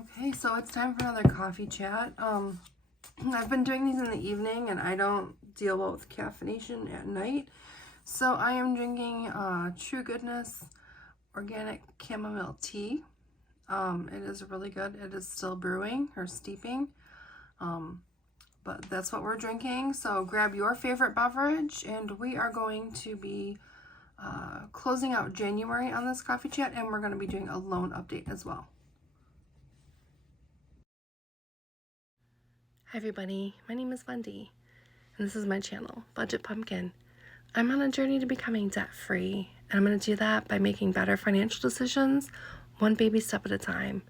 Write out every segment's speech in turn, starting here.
Okay, so it's time for another coffee chat. I've been doing these in the evening and I don't deal well with caffeination at night. So I am drinking True Goodness organic chamomile tea. It is really good. It is still brewing or steeping. But that's what we're drinking. So grab your favorite beverage, and we are going to be closing out January on this coffee chat, and we're going to be doing a loan update as well. Hi everybody, my name is Wendy, and this is my channel, Budget Pumpkin. I'm on a journey to becoming debt-free, and I'm going to do that by making better financial decisions, one baby step at a time.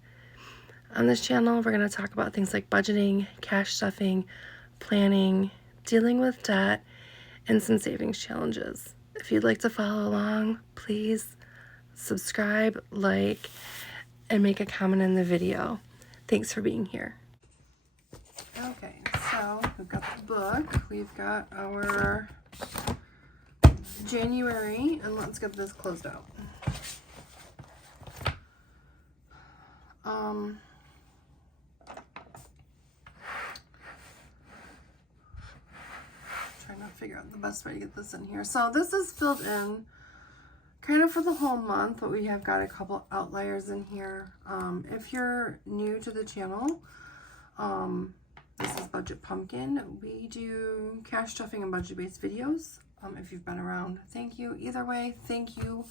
On this channel, we're going to talk about things like budgeting, cash stuffing, planning, dealing with debt, and some savings challenges. If you'd like to follow along, please subscribe, like, and make a comment in the video. Thanks for being here. Okay, so we've got the book, we've got our January, and let's get this closed out. Trying to figure out the best way to get this in here. So this is filled in kind of for the whole month, but we have got a couple outliers in here. If you're new to the channel, this is Budget Pumpkin. We do cash stuffing and budget-based videos. If you've been around, thank you. Either way, thank you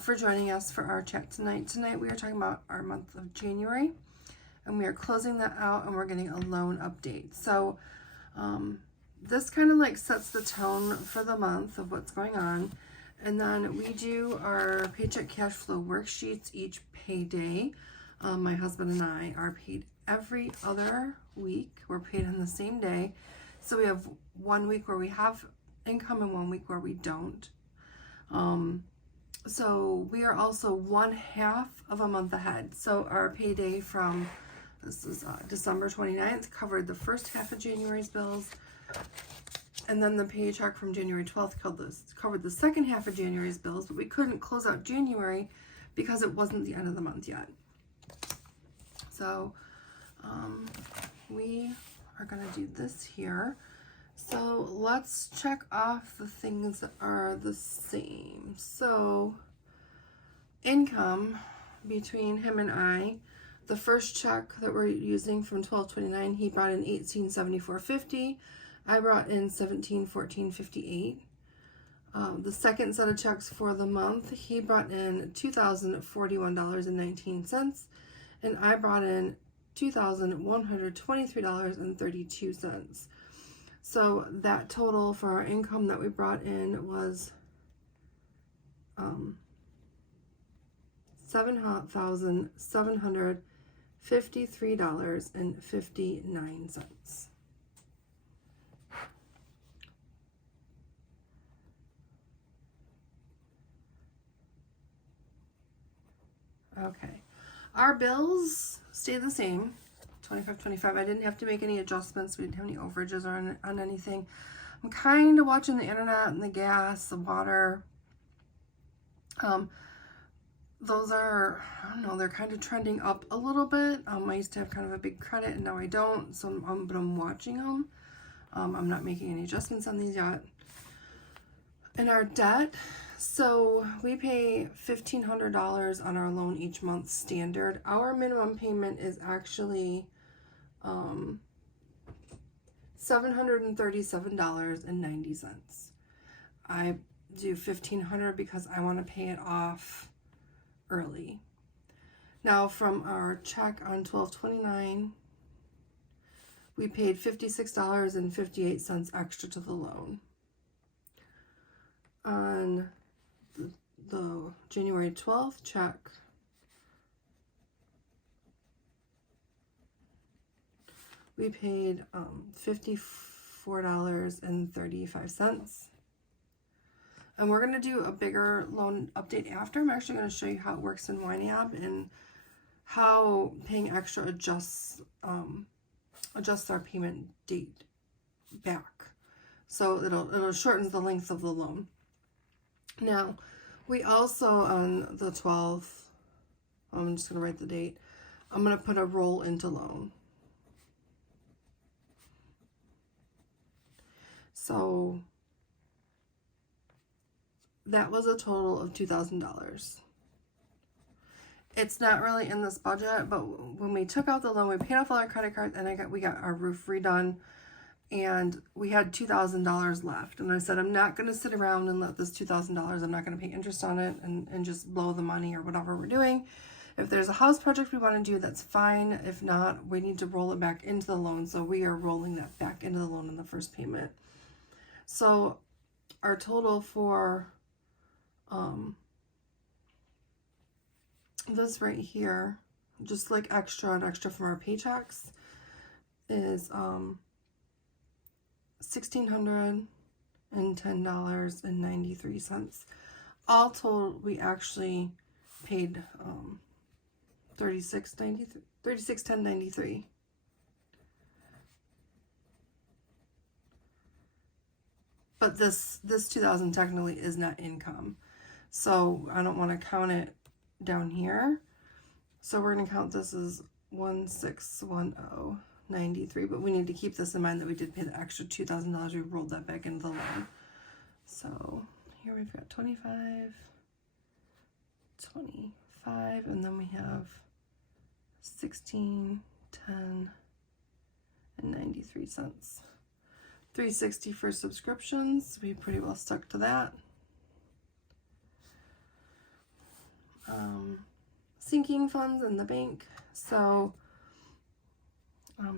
for joining us for our chat tonight. Tonight we are talking about our month of January, and we are closing that out, and we're getting a loan update. So this kind of like sets the tone for the month of what's going on. And then we do our paycheck cash flow worksheets each payday. My husband and I are paid every other week. We're paid on the same day. So we have 1 week where we have income and 1 week where we don't. So we are also 1/2 of a month ahead. So our payday from, this is December 29th, covered the first half of January's bills. And then the paycheck from January 12th covered the second half of January's bills, but we couldn't close out January because it wasn't the end of the month yet. So we are going to do this here. So let's check off the things that are the same. So income between him and I, the first check that we're using from 12/29, he brought in $1,874.50. I brought in $1,714.58. The second set of checks for the month, he brought in $2,041.19, and I brought in $2,123.32. So that total for our income that we brought in was $7,753.59. Okay, our bills stay the same, $25.25. I didn't have to make any adjustments. We didn't have any overages on anything. I'm kind of watching the internet and the gas, the water. Those are, I don't know, they're kind of trending up a little bit. I used to have kind of a big credit, and now I don't. So but I'm watching them. I'm not making any adjustments on these yet. And our debt. So we pay $1,500 on our loan each month standard. Our minimum payment is actually $737.90. I do $1,500 because I want to pay it off early. Now from our check on 12/29, we paid $56.58 extra to the loan. On the January 12th check, we paid $54.35. And we're going to do a bigger loan update after. I'm actually going to show you how it works in YNAB and how paying extra adjusts our payment date back. So it'll shorten the length of the loan. Now, we also on the 12th, I'm just going to write the date, I'm going to put a roll into loan. So that was a total of $2,000. It's not really in this budget, but when we took out the loan, we paid off all our credit cards, and we got our roof redone, and we had $2,000 left. And I said, I'm not going to sit around and let this $2,000, I'm not going to pay interest on it and just blow the money or whatever we're doing. If there's a house project we want to do, that's fine. If not, we need to roll it back into the loan. So we are rolling that back into the loan in the first payment. So our total for this right here, just like extra and extra from our paychecks, is $1,610.93. All told, we actually paid $36.10.93. But this $2,000 technically is not income, so I don't want to count it down here. So we're going to count this as 1,610.93, but we need to keep this in mind that we did pay the extra $2,000. We rolled that back into the loan. So here we've got 25, and then we have 16.10.93. $360 for subscriptions. We pretty well stuck to that. Sinking funds in the bank. So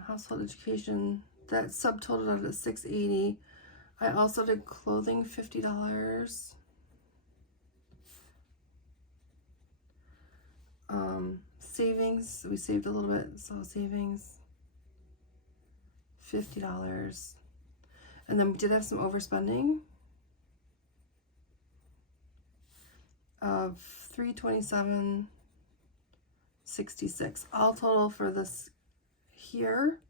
household education, that subtotaled out at $680. I also did clothing, $50. Savings, we saved a little bit, so savings, $50. And then we did have some overspending of $327.66. All total for this here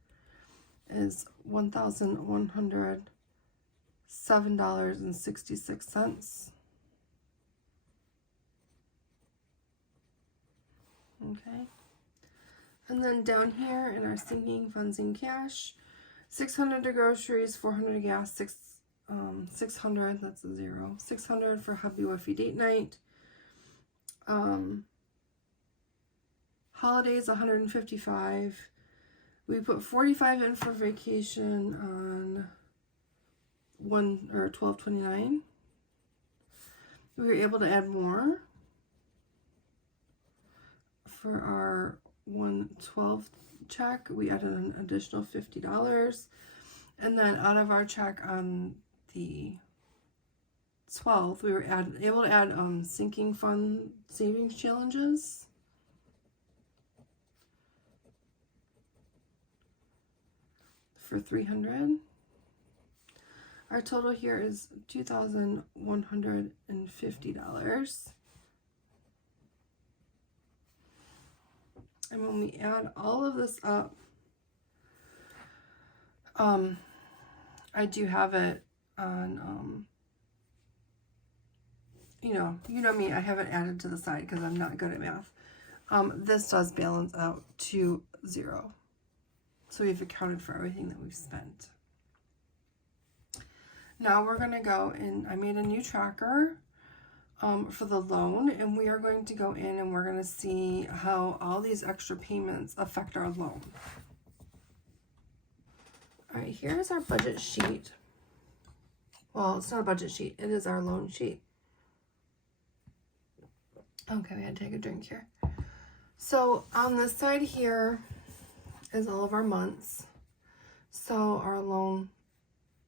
is $1,107.66. Okay. And then down here in our sinking funds and cash, $600 to groceries, $400 to gas, $600, that's a zero. $600 for hubby wifey date night. Holidays, $155. We put $45 in for vacation on 12/29. We were able to add more for our 1/12 check. We added an additional $50, and then out of our check on the 12th, we were able to add sinking fund savings challenges for $300. Our total here is $2,150. And when we add all of this up, I do have it on, you know me, I have it added to the side because I'm not good at math. This does balance out to $0. So we've accounted for everything that we've spent. Now we're going to go and I made a new tracker for the loan, and we are going to go in and we're going to see how all these extra payments affect our loan. All right, here's our budget sheet. Well, it's not a budget sheet, it is our loan sheet. Okay, we had to take a drink here. So on this side here is all of our months. So our loan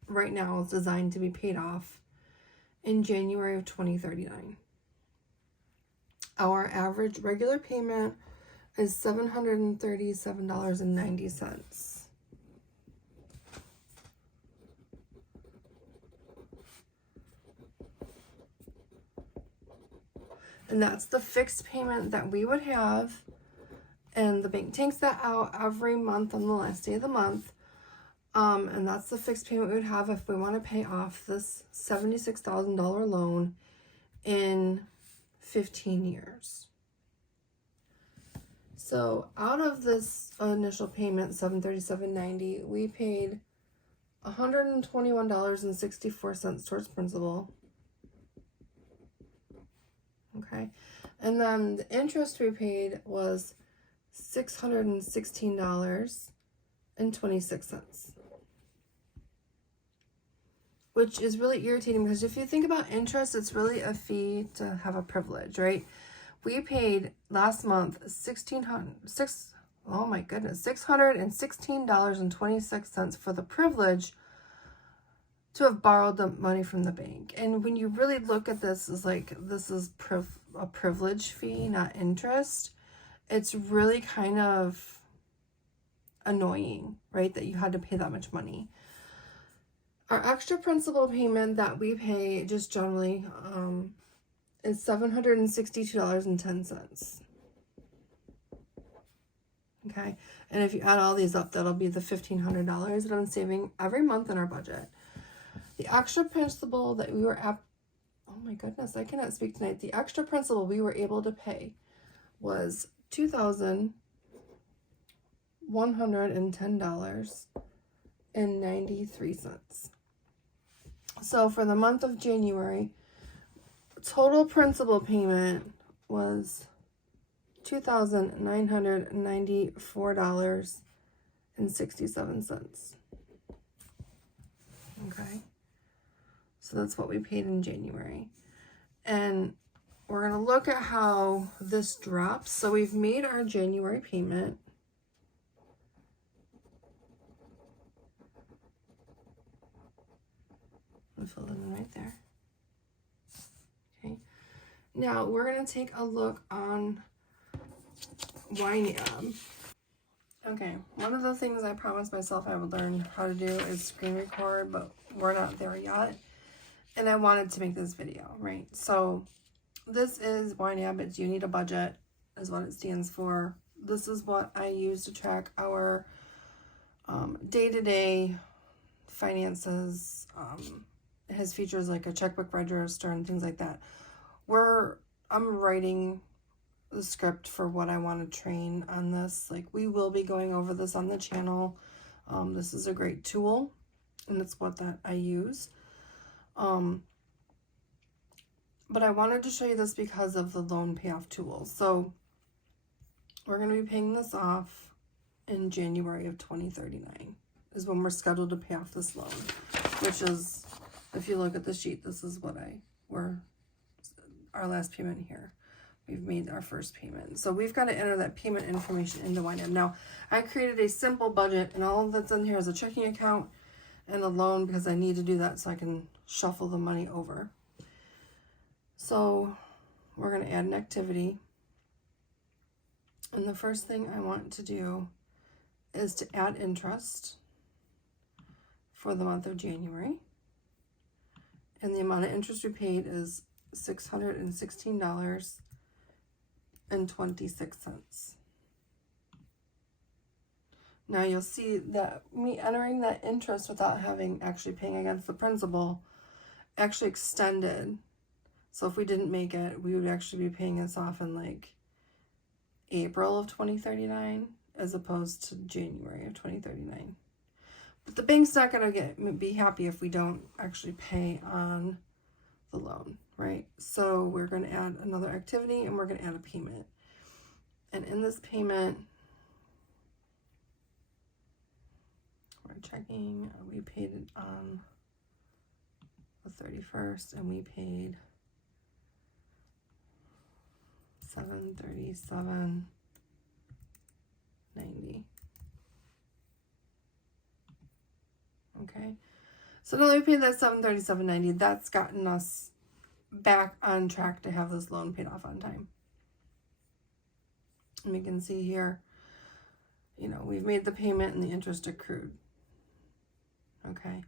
right now is designed to be paid off in January of 2039. Our average regular payment is $737.90. And that's the fixed payment that we would have, and the bank takes that out every month on the last day of the month. And that's the fixed payment we would have if we want to pay off this $76,000 loan in 15 years. So out of this initial payment, $737.90, we paid $121.64 towards principal. Okay, and then the interest we paid was $616.26, which is really irritating because if you think about interest, it's really a fee to have a privilege, right? We paid last month $616.26 for the privilege to have borrowed the money from the bank. And when you really look at this as like, this is a privilege fee, not interest, it's really kind of annoying, right? That you had to pay that much money. Our extra principal payment that we pay just generally is $762.10. Okay, and if you add all these up, that'll be the $1,500 that I'm saving every month in our budget. The extra principal that we were at, oh my goodness, I cannot speak tonight. The extra principal we were able to pay was $2,110.93. So for the month of January, total principal payment was $2,994.67. Okay, so that's what we paid in January. And we're going to look at how this drops. So we've made our January payment. I'll fill it in right there. Okay, now we're going to take a look on YNAB. Okay, one of the things I promised myself I would learn how to do is screen record, but we're not there yet. And I wanted to make this video, right? So this is YNAB. It's You Need a Budget is what it stands for. This is what I use to track our day-to-day finances. It has features like a checkbook register and things like that. I'm writing the script for what I want to train on this. Like, we will be going over this on the channel. This is a great tool, and it's what that I use. But I wanted to show you this because of the loan payoff tool. So we're going to be paying this off in January of 2039 is when we're scheduled to pay off this loan, which is, if you look at the sheet, this is what our last payment here. We've made our first payment. So we've got to enter that payment information into YNAB. Now, I created a simple budget, and all that's in here is a checking account and a loan because I need to do that so I can shuffle the money over. So we're going to add an activity. And the first thing I want to do is to add interest for the month of January. And the amount of interest we paid is $616.26. Now you'll see that me entering that interest without actually paying against the principal actually extended. So if we didn't make it, we would actually be paying this off in like April of 2039 as opposed to January of 2039. But the bank's not going to be happy if we don't actually pay on the loan, right? So we're going to add another activity and we're going to add a payment. And in this payment, we're checking, we paid it on the 31st and we paid $737.90. Okay, so now that we paid that $737.90, that's gotten us back on track to have this loan paid off on time. And we can see here, you know, we've made the payment and the interest accrued. Okay,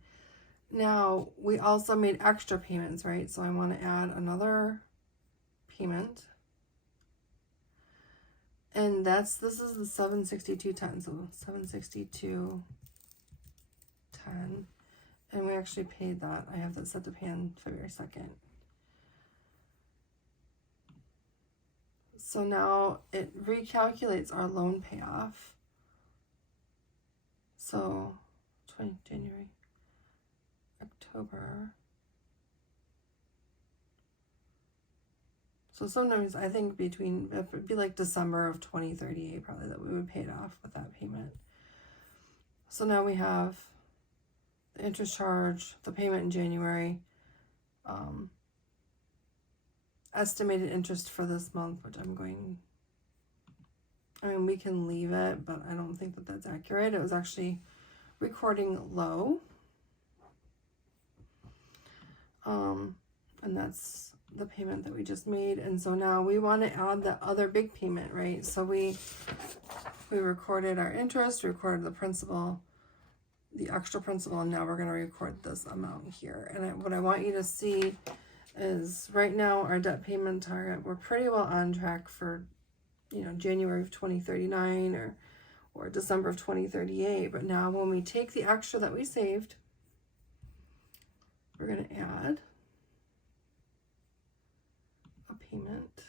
now we also made extra payments, right? So I want to add another payment. And this is the $762.10, so $762.10, and we actually paid that. I have that set to pay on February 2nd. So now it recalculates our loan payoff. So January, October. So sometimes I think it would be like December of 2038 probably that we would pay it off with that payment. So now we have the interest charge, the payment in January, estimated interest for this month, which we can leave it, but I don't think that that's accurate. It was actually recording low. And that's the payment that we just made. And so now we want to add the other big payment, right? So we recorded our interest, recorded the principal, the extra principal, and now we're going to record this amount here. And what I want you to see is right now our debt payment target, we're pretty well on track for, January of 2039 or December of 2038. But now when we take the extra that we saved, we're going to add a payment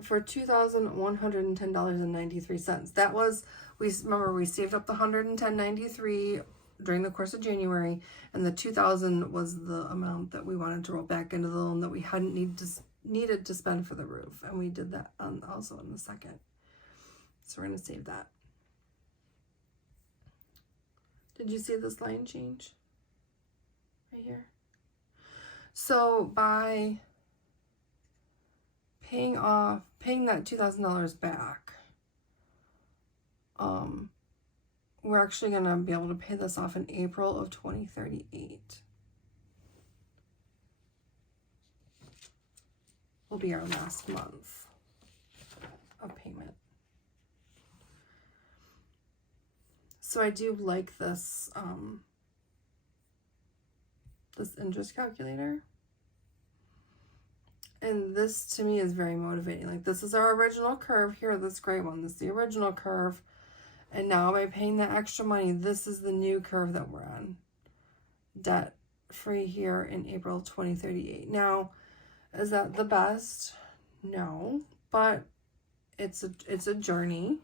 for $2,110.93. That was, remember we saved up the $110.93 during the course of January, and the $2,000 was the amount that we wanted to roll back into the loan that we hadn't needed to spend for the roof, and we did that also in the second. So we're going to save that. Did you see this line change right here? So by paying that $2,000 back, we're actually going to be able to pay this off in April of 2038. Will be our last month of payment. So I do like this this interest calculator. And this to me is very motivating. Like, this is our original curve here, this gray one. This is the original curve. And now by paying that extra money, this is the new curve that we're on. Debt free here in April 2038. Now, is that the best? No, but it's a journey.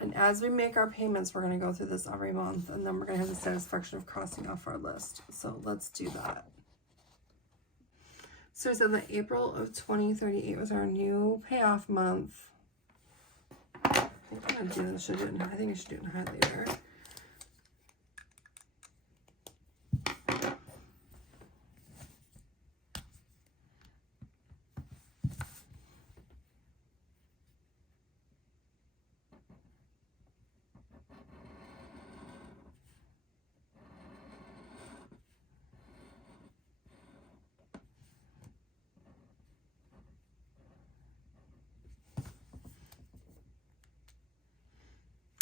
And as we make our payments, we're going to go through this every month, and then we're going to have the satisfaction of crossing off our list. So let's do that. So we said that April of 2038 was our new payoff month. I think I'm going to do this. I think I should do it in highlighter.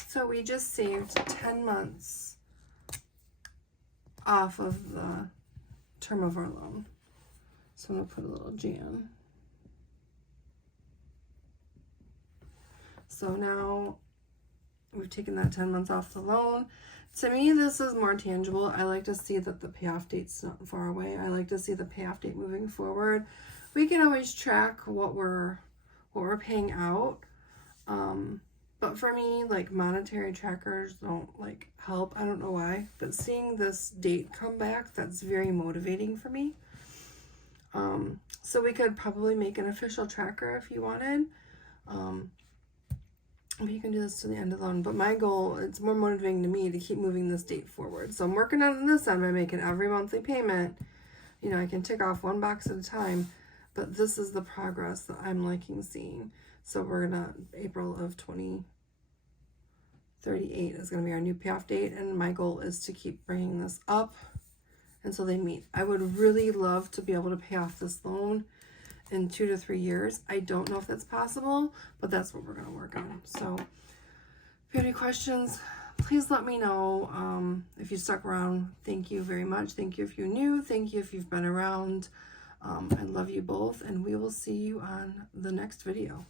So we just saved 10 months off of the term of our loan. So I'm going to put a little Jan. So now we've taken that 10 months off the loan. To me, this is more tangible. I like to see that the payoff date's not far away. I like to see the payoff date moving forward. We can always track what we're paying out. But for me, like, monetary trackers don't help. I don't know why, but seeing this date come back, that's very motivating for me. So we could probably make an official tracker if you wanted. You can do this to the end of the loan, but my goal, it's more motivating to me to keep moving this date forward. So I'm working on this end by making every monthly payment. I can tick off one box at a time, but this is the progress that I'm liking seeing. So we're gonna, April of 2038 is gonna be our new payoff date, and my goal is to keep bringing this up until they meet. I would really love to be able to pay off this loan in 2 to 3 years. I don't know if that's possible, but that's what we're gonna work on. So if you have any questions, please let me know. If you stuck around, thank you very much. Thank you if you're new. Thank you if you've been around. I love you both, and we will see you on the next video.